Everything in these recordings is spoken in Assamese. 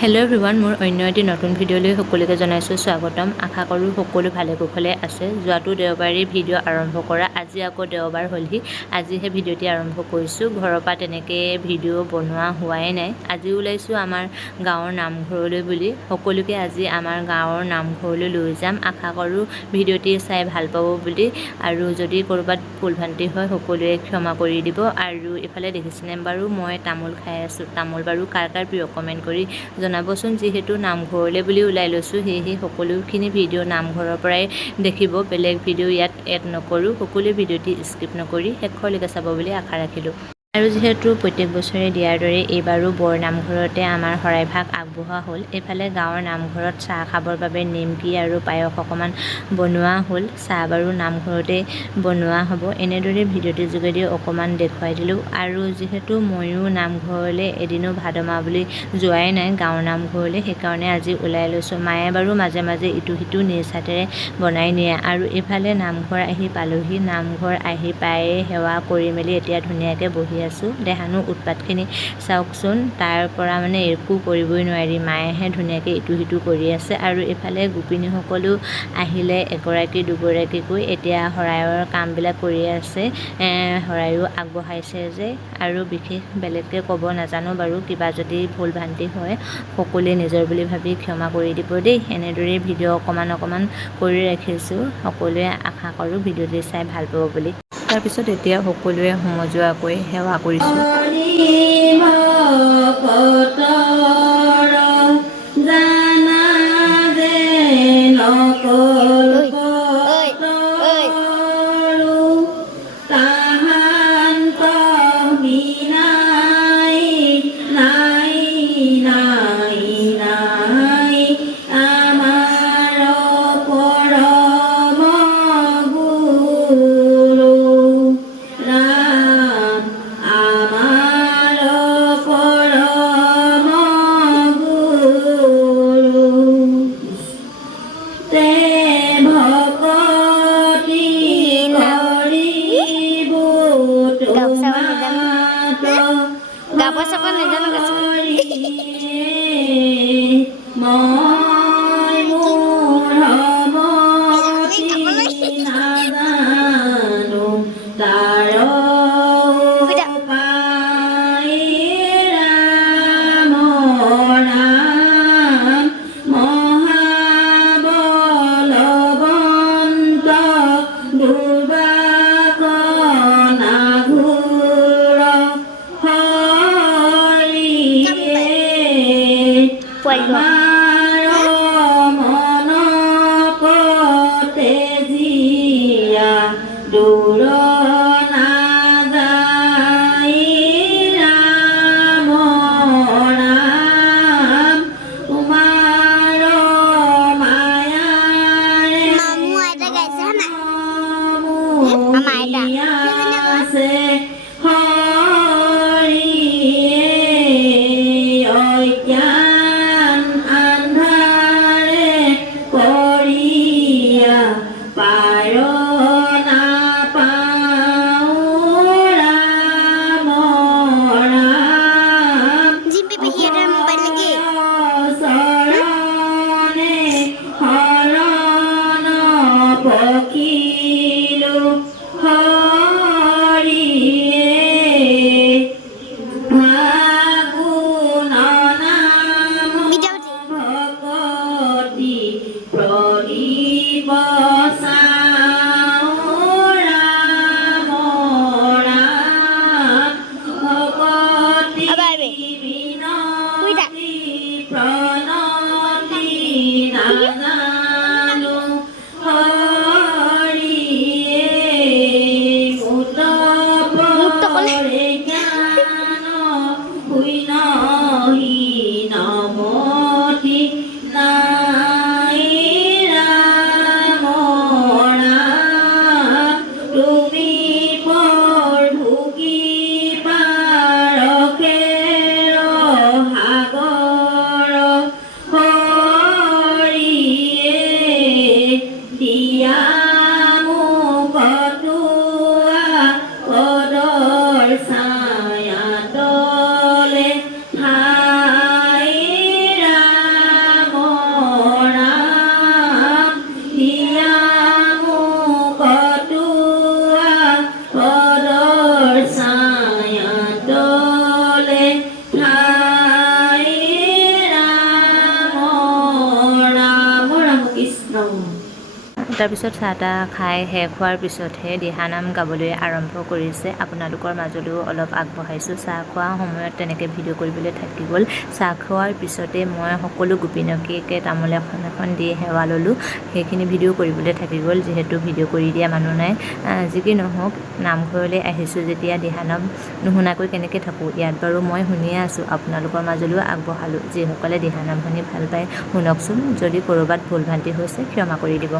হেল্ল' এভৰিৱান, মোৰ অন্য এটি নতুন ভিডিঅ'লৈ সকলোকে জনাইছোঁ স্বাগতম। আশা কৰোঁ সকলো ভালে কুশলে আছে। যোৱাটো দেওবাৰে ভিডিঅ' আৰম্ভ কৰা, আজি আকৌ দেওবাৰ হ'লহি, আজিহে ভিডিঅ'টি আৰম্ভ কৰিছোঁ। ঘৰৰ পৰা তেনেকৈ ভিডিঅ' বনোৱা হোৱাই নাই। আজি ওলাইছোঁ আমাৰ গাঁৱৰ নামঘৰলৈ বুলি। সকলোকে আজি আমাৰ গাঁৱৰ নামঘৰলৈ লৈ যাম। আশা কৰোঁ ভিডিঅ'টি চাই ভাল পাব বুলি, আৰু যদি ক'ৰবাত ভুল ভ্ৰান্তি হয় সকলোৱে ক্ষমা কৰি দিব। আৰু এইফালে দেখিছেনে বাৰু মই তামোল খাই আছোঁ। তামোল বাৰু কাৰ কাৰ প্ৰিয় কমেণ্ট কৰি জনাবচোন। যিহেতু নামঘৰলৈ বুলি ওলাই লৈছোঁ, সেয়েহে সকলোখিনি ভিডিঅ' নামঘৰৰ পৰাই দেখিব। বেলেগ ভিডিঅ' ইয়াত এড নকৰোঁ। সকলোৱে ভিডিঅ'টি স্কিপ নকৰি শেষলৈকে চাব বুলি আশা ৰাখিলোঁ। আৰু যিহেতু প্ৰত্যেক বছৰে দিয়াৰ দৰে এইবাৰো বৰ নামঘৰতে আমাৰ শৰাইভাগ আগবঢ়োৱা হ'ল। এইফালে গাঁৱৰ নামঘৰত চাহ খাবৰ বাবে নিমকি আৰু পায়স অকণমান বনোৱা হ'ল। চাহ বাৰু নামঘৰতে বনোৱা হ'ব। এনেদৰে ভিডিঅ'টিৰ যোগেদি অকণমান দেখুৱাই দিলোঁ। আৰু যিহেতু ময়ো নামঘৰলৈ এদিনো ভাদ মাহ বুলি যোৱাই নাই গাঁৱৰ নামঘৰলৈ, সেইকাৰণে আজি ওলাই লৈছোঁ। মায়ে বাৰু মাজে মাজে ইটো সিটো নিজ হাতেৰে বনাই নিয়ে। আৰু এইফালে নামঘৰ আহি পালোহি। নামঘৰ আহি পায়ে সেৱা কৰি মেলি এতিয়া ধুনীয়াকৈ বহি আছোঁ। দেহানো উৎপাতখিনি চাওকচোন, তাৰ পৰা মানে একো কৰিবই নোৱাৰি। মায়েহে ধুনীয়াকৈ ইটো সিটো কৰি আছে। আৰু এইফালে গোপিনীসকলো আহিলে এগৰাকী দুগৰাকীকৈ এতিয়া শৰাইৰ কামবিলাক কৰি আছে। শৰাইও আগবঢ়াইছে যে, আৰু বিশেষ বেলেগকৈ ক'ব নাজানো বাৰু। কিবা যদি ভুল ভ্ৰান্তি হয় সকলোৱে নিজৰ বুলি ভাবি ক্ষমা কৰি দিব দেই। এনেদৰেই ভিডিঅ' অকণমান কৰি ৰাখিছোঁ। সকলোৱে আশা কৰোঁ ভিডিঅ'টি চাই ভাল পাব বুলি। তাৰপিছত এতিয়া সকলোৱে সমজুৱাকৈ সেৱা কৰিছোঁ। তাৰপিছত চাহ তাহ খাই শেষ হোৱাৰ পিছতহে দিহানাম গাবলৈ আৰম্ভ কৰিছে। আপোনালোকৰ মাজলৈও অলপ আগবঢ়াইছোঁ। চাহ খোৱা সময়ত তেনেকৈ ভিডিঅ' কৰিবলৈ থাকি গ'ল। চাহ খোৱাৰ পিছতে মই সকলো গোপিনকীকে তামোল এখন দি সেৱা ল'লোঁ। সেইখিনি ভিডিঅ' কৰিবলৈ থাকি গ'ল, যিহেতু ভিডিঅ' কৰি দিয়া মানুহ নাই। যি কি নহওক, নামঘৰলৈ আহিছোঁ যেতিয়া দিহানাম নুশুনাকৈ কেনেকৈ থাকোঁ। ইয়াত বাৰু মই শুনিয়ে আছোঁ, আপোনালোকৰ মাজলৈও আগবঢ়ালোঁ। যিসকলে দিহানাম শুনি ভাল পায় শুনকচোন। যদি ক'ৰবাত ভুল ভ্ৰান্তি হৈছে ক্ষমা কৰি দিব।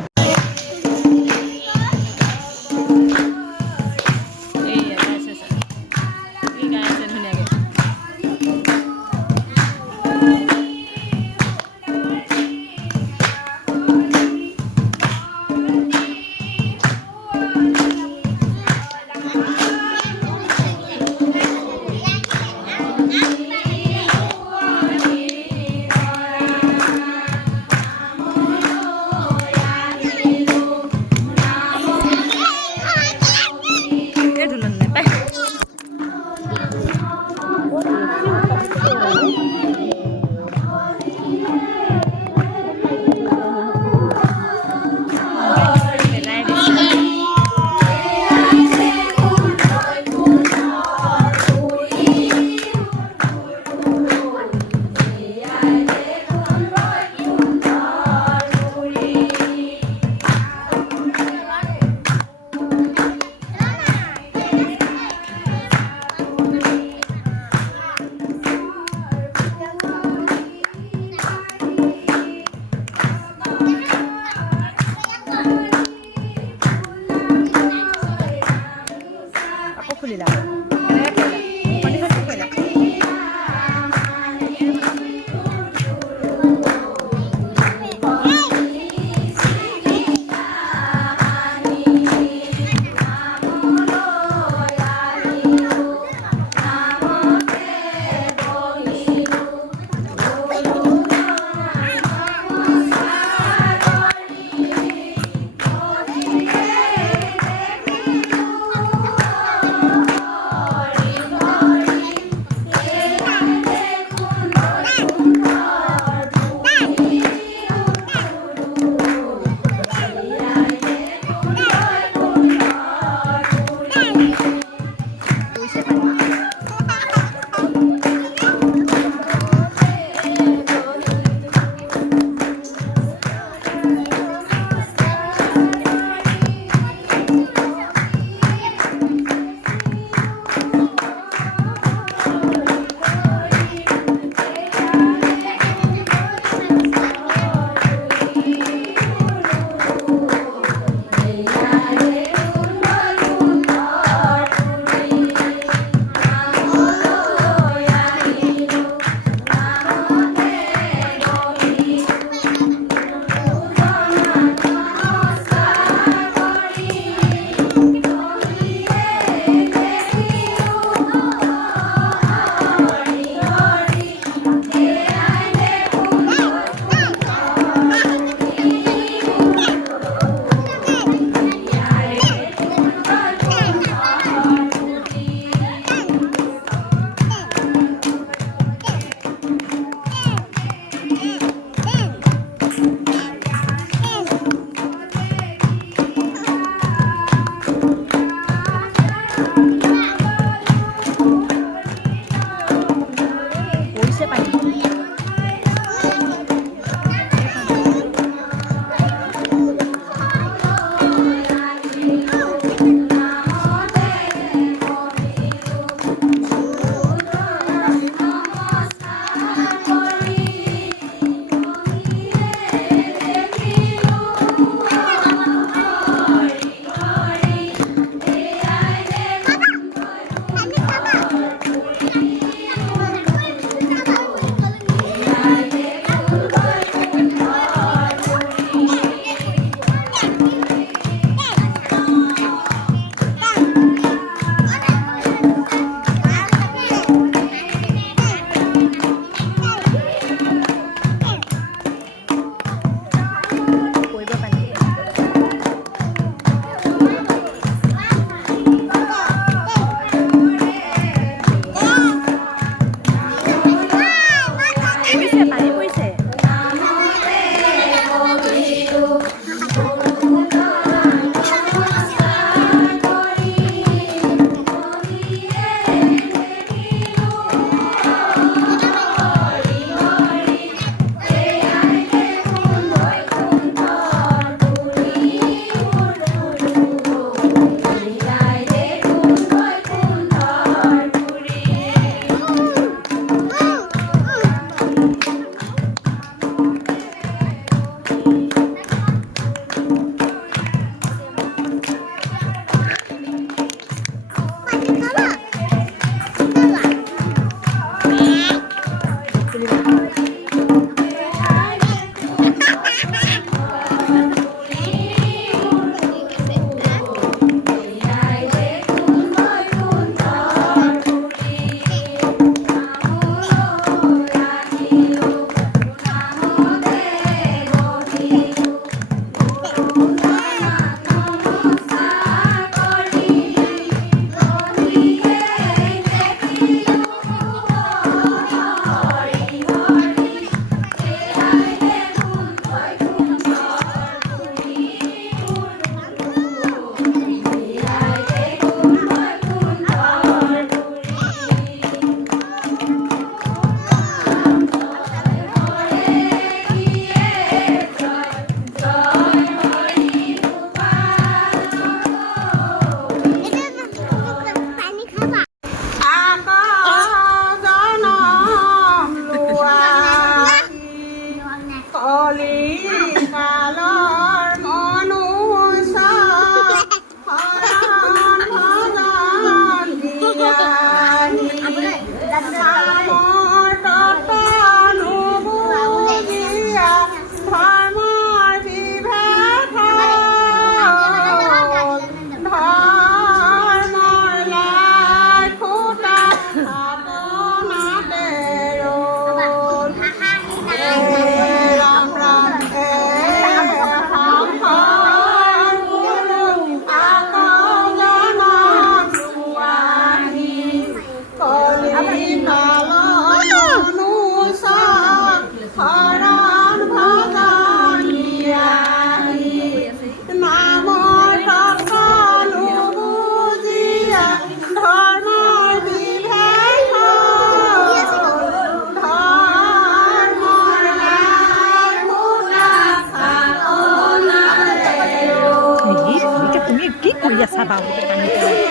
দেখা পাব পানী পেলাই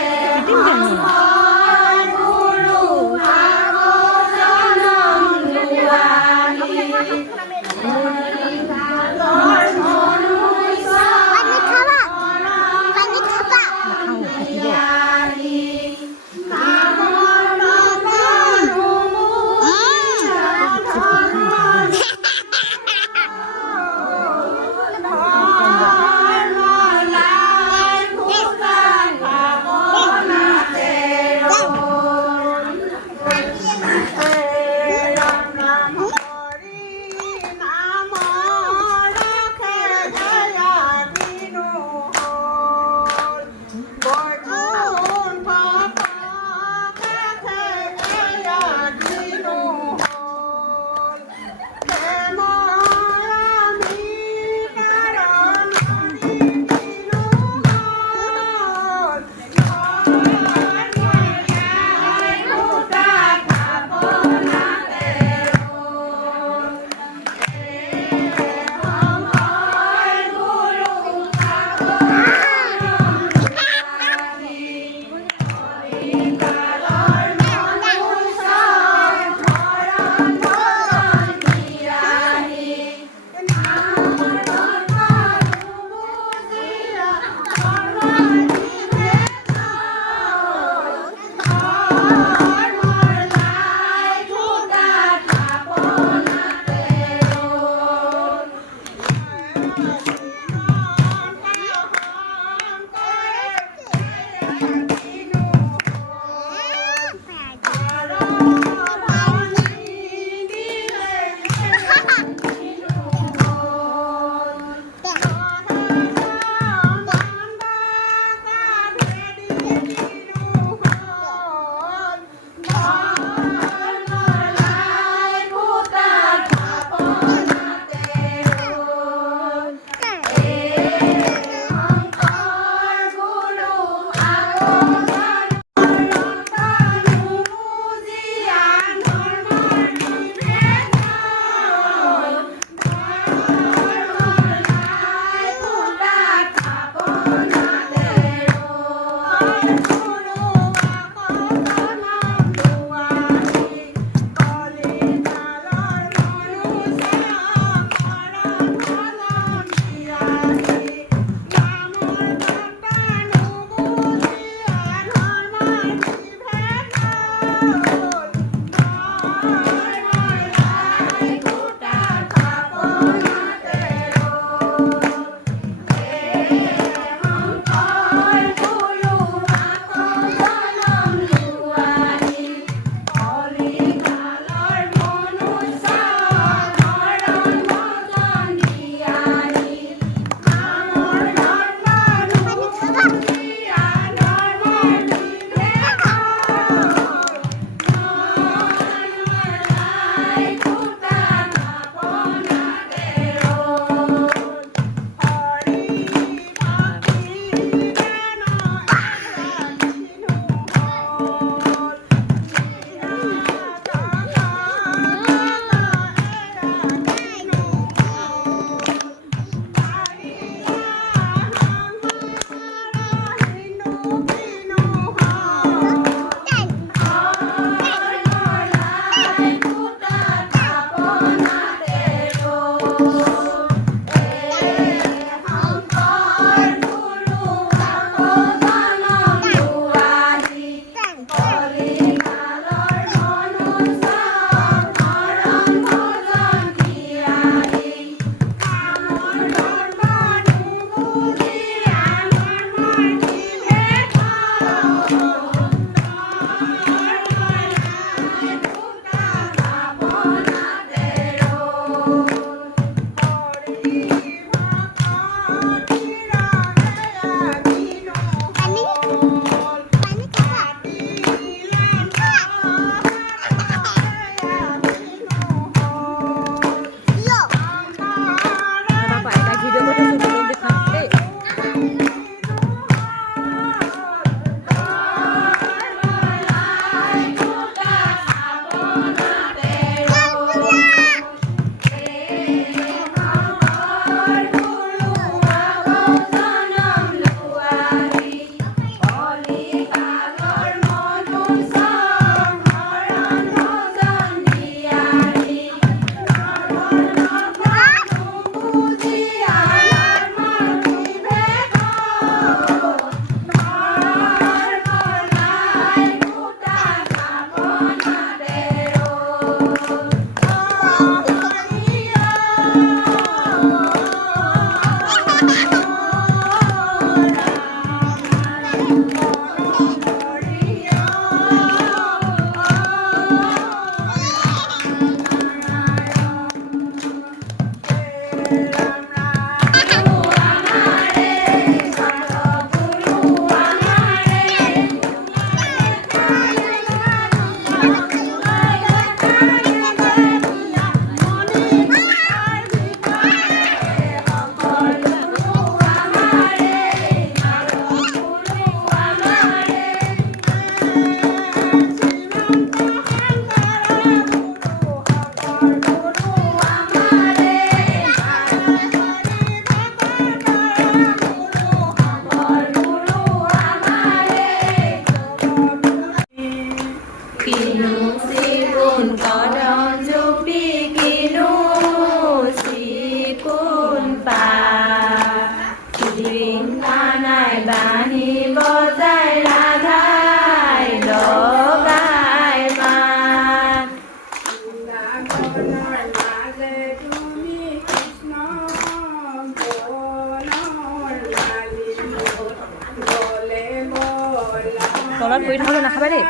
তলত পৰি থাকোঁ নাখাবা দেই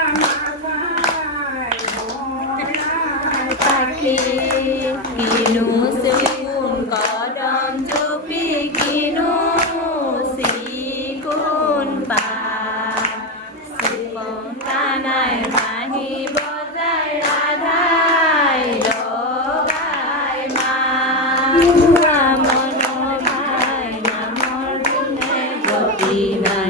কিনো চেগুন কদম জুপি কিনো চিকুণ পাত চিকন কানাই বাঁহী বজাই ৰাধাই লগাই মাত মনৰ ভাই নামৰ গুণে গতি নাই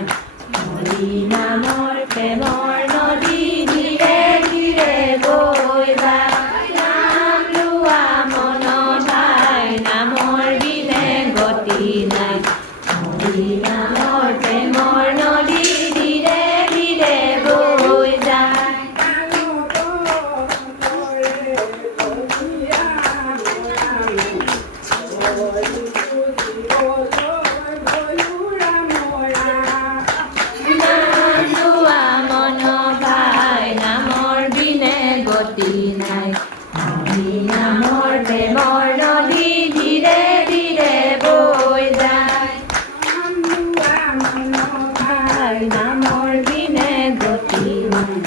হৰি নামৰ প্ৰেমৰ নদী ধীৰে ধীৰে বৈ যায় নাম লোৱা মনৰ ভাই নামৰ বিনে গতি নাই হৰি নামৰ প্ৰেমৰ নদী ধীৰে ধীৰে বৈ যায় নাম লোৱা মনৰ ভাই নামৰ বিনে গতি নাই হৰি নামৰ প্ৰেমৰ নদী ধীৰে ধীৰে বৈ যায় ভাই নামৰ বিনে গতি নাই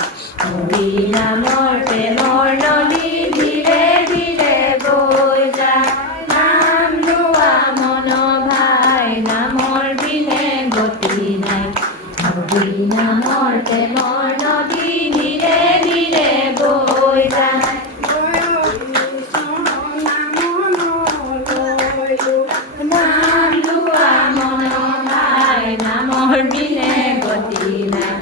হৰি নামৰ প্ৰেমৰ নদী ধীৰে ধীৰে বৈ যায় নাম লোৱা মনৰ ভাই নামৰ বিনে গতি নাই হৰি নামৰ প্ৰেমৰ নদী ধীৰে ধীৰে বৈ যায় নাম লোৱা মনৰ ভাই নামৰ বিনে গতি নাই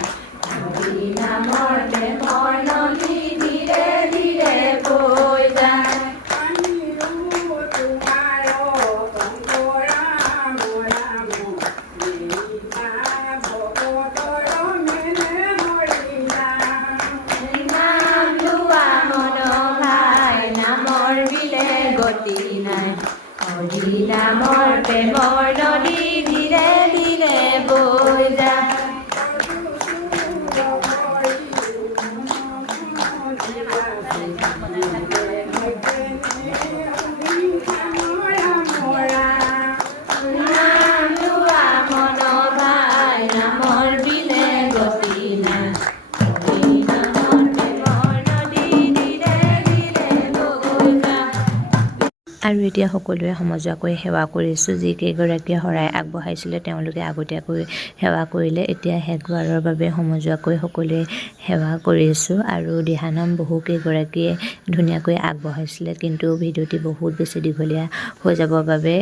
হৰি নামৰ প্ৰেমৰ নদী ধীৰে ধীৰে বৈ যায় নাম লোৱা মনৰ ভাই নামৰ বিনে গতি নাই হৰি নামৰ প্ৰেমৰ নদী ধীৰে ধীৰে বৈ যায় নাম লোৱা মনৰ ভাই নামৰ বিনে গতি নাই হৰি নামৰ প্ৰেমৰ নদী ধীৰে ধীৰে বৈ যায় আৰু এতিয়া সকলোৱে সমজুৱাকৈ সেৱা কৰিছোঁ যিকেইগৰাকীয়ে শৰাই আগবঢ়াইছিলে তেওঁলোকে আগতীয়াকৈ সেৱা কৰিলে এতিয়া শেষ দুৱাৰৰ বাবে সমজুৱাকৈ সকলোৱে সেৱা কৰিছোঁ আৰু দিহানাম বহুকেইগৰাকীয়ে ধুনীয়াকৈ আগবঢ়াইছিলে কিন্তু ভিডিঅ'টি বহুত বেছি দীঘলীয়া হৈ যাবৰ বাবে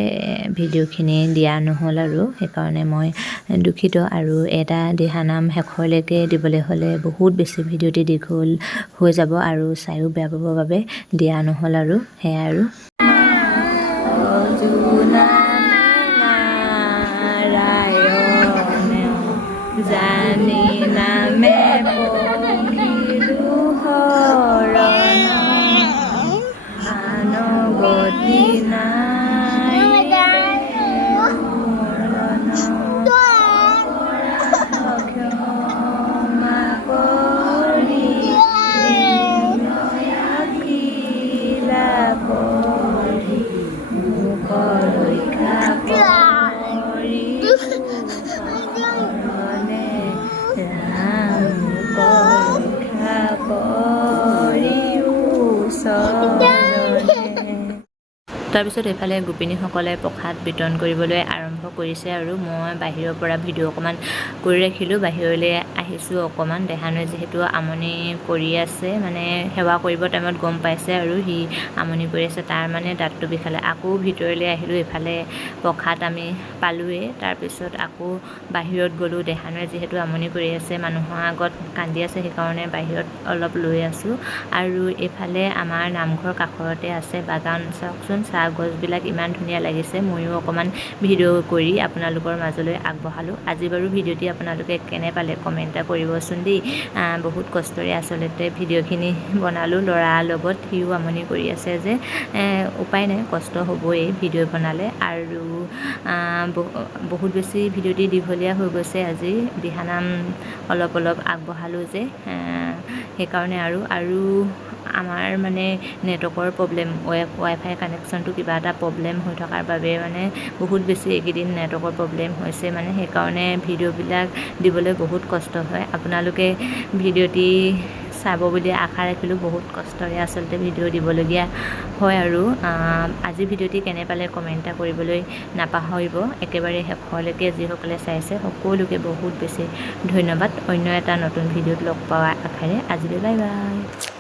ভিডিঅ'খিনি দিয়া নহ'ল আৰু সেইকাৰণে মই দুখিত আৰু এটা দিহানাম শেষলৈকে দিবলৈ হ'লে বহুত বেছি ভিডিঅ'টি দীঘল হৈ যাব আৰু চায়ো বেয়া পাবৰ বাবে দিয়া নহ'ল আৰু সেয়াই আৰু জানি নামে পখিলো শৰণ আনগতি নাই ক্ষমা কৰি লীলা কৰি মোক ৰক্ষা কৰি তাৰপিছত এইফালে গোপিনীসকলে প্ৰসাদ বিতৰণ কৰিবলৈ আৰম্ভ কৰিছে আৰু মই বাহিৰৰ পৰা ভিডিঅ' অকণমান কৰি ৰাখিলোঁ বাহিৰলৈ আহিছোঁ অকণমান দেহানুৱে যিহেতু আমনি কৰি আছে মানে সেৱা কৰিব টাইমত গম পাইছে আৰু সি আমনি কৰি আছে তাৰ মানে দাঁতটো বিষালে আকৌ ভিতৰলৈ আহিলোঁ এইফালে প্ৰসাদ আমি পালোঁৱেই তাৰপিছত আকৌ বাহিৰত গ'লোঁ দেহানুৱে যিহেতু আমনি কৰি আছে মানুহৰ আগত কান্দি আছে সেইকাৰণে বাহিৰত অলপ লৈ আছোঁ আৰু এইফালে আমাৰ নামঘৰ কাষৰতে আছে বাগান চাওকচোন চাহ গছবিলাক ইমান ধুনীয়া লাগিছে ময়ো অকণমান ভিডিঅ' কৰি আপোনালোকৰ মাজলৈ আগবঢ়ালোঁ আজি বাৰু ভিডিঅ'টি আপোনালোকে কেনে পালে কমেণ্ট এটা কৰিবচোন দেই বহুত কষ্টৰে আচলতে ভিডিঅ'খিনি বনালোঁ ল'ৰাৰ লগত সিও আমনি কৰি আছে যে উপায় নাই কষ্ট হ'বই ভিডিঅ' বনালে আৰু বহুত বেছি ভিডিঅ'টি দীঘলীয়া হৈ গৈছে আজি দিহানাম অলপ আগবঢ়ালোঁ যে সেইকাৰণে আৰু আমাৰ মানে নেটৱৰ্কৰ প্ৰব্লেম, ৱাইফাই কানেকশ্যনটো কিবা এটা প্ৰব্লেম হৈ থকাৰ বাবে মানে বহুত বেছি এইকেইদিন নেটৱৰ্কৰ প্ৰব্লেম হৈছে মানে সেইকাৰণে ভিডিঅ'বিলাক দিবলৈ বহুত কষ্ট হয়। আপোনালোকে ভিডিঅ'টি চাব বুলি আশা ৰাখিলোঁ। বহুত কষ্টৰে আচলতে ভিডিঅ' দিবলগীয়া হয় আৰু আজি ভিডিঅ'টি কেনে পালে কমেণ্ট এটা কৰিবলৈ নাপাহৰিব। একেবাৰে শেষলৈকে যিসকলে চাইছে সকলোকে বহুত বেছি ধন্যবাদ। অন্য এটা নতুন ভিডিঅ'ত লগ পোৱাৰ আশাৰে আজিলৈ বাই বাই।